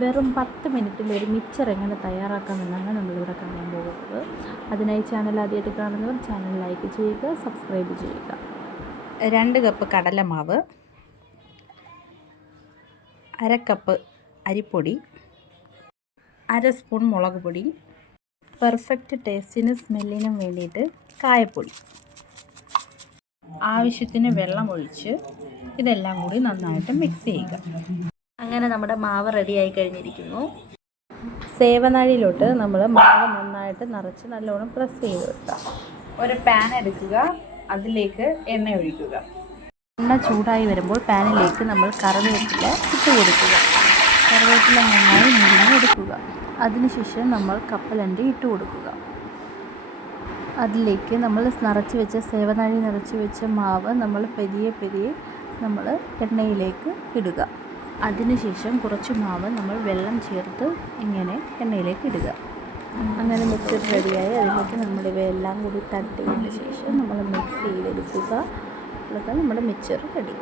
വെറും 10 മിനിറ്റിൽ ഒരു മിക്സർ എങ്ങനെ തയ്യാറാക്കാമെന്നാണ് നമ്മളിവിടെ കാണാൻ പോകുന്നത്. അതിനായി ചാനൽ ആദ്യമായിട്ട് കാണുന്നവർ ചാനൽ ലൈക്ക് ചെയ്യുക, സബ്സ്ക്രൈബ് ചെയ്യുക. 2 കപ്പ് കടലമാവ്, 1/2 കപ്പ് അരിപ്പൊടി, 1/2 സ്പൂൺ മുളക് പൊടി, പെർഫെക്റ്റ് ടേസ്റ്റിനും സ്മെല്ലിനും വേണ്ടിയിട്ട് കായപ്പൊടി, ആവശ്യത്തിന് വെള്ളമൊഴിച്ച് ഇതെല്ലാം കൂടി നന്നായിട്ട് മിക്സ് ചെയ്യുക. അങ്ങനെ നമ്മുടെ മാവ് റെഡിയായി കഴിഞ്ഞിരിക്കുന്നു. സേവനാഴിയിലോട്ട് നമ്മൾ മാവ് നന്നായിട്ട് നിറച്ച് നല്ലോണം പ്രസ് ചെയ്ത് വെക്കുക. ഒരു പാൻ എടുക്കുക, അതിലേക്ക് എണ്ണ ഒഴിക്കുക. എണ്ണ ചൂടായി വരുമ്പോൾ പാനിലേക്ക് നമ്മൾ കറിവേപ്പില ഇട്ട് കൊടുക്കുക. കറിവേപ്പില നന്നായി മുരിഞ്ഞെടുക്കുക. അതിനുശേഷം നമ്മൾ കപ്പലണ്ടി ഇട്ട് കൊടുക്കുക. അതിലേക്ക് നമ്മൾ സേവനാഴി നിറച്ച് വെച്ച മാവ് നമ്മൾ പെരിയെ നമ്മൾ എണ്ണയിലേക്ക് ഇടുക. അതിനുശേഷം കുറച്ച് മാവ് നമ്മൾ വെള്ളം ചേർത്ത് ഇങ്ങനെ എണ്ണയിലേക്ക് ഇടുക. അങ്ങനെ മിക്സർ റെഡിയായി അതിലേക്ക് നമ്മൾ ഇവയെല്ലാം കൂടി തട്ടിയതിന് ശേഷം നമ്മൾ മിക്സ് ചെയ്തെടുക്കുക. അതൊക്കെ നമ്മുടെ മിക്സർ റെഡി.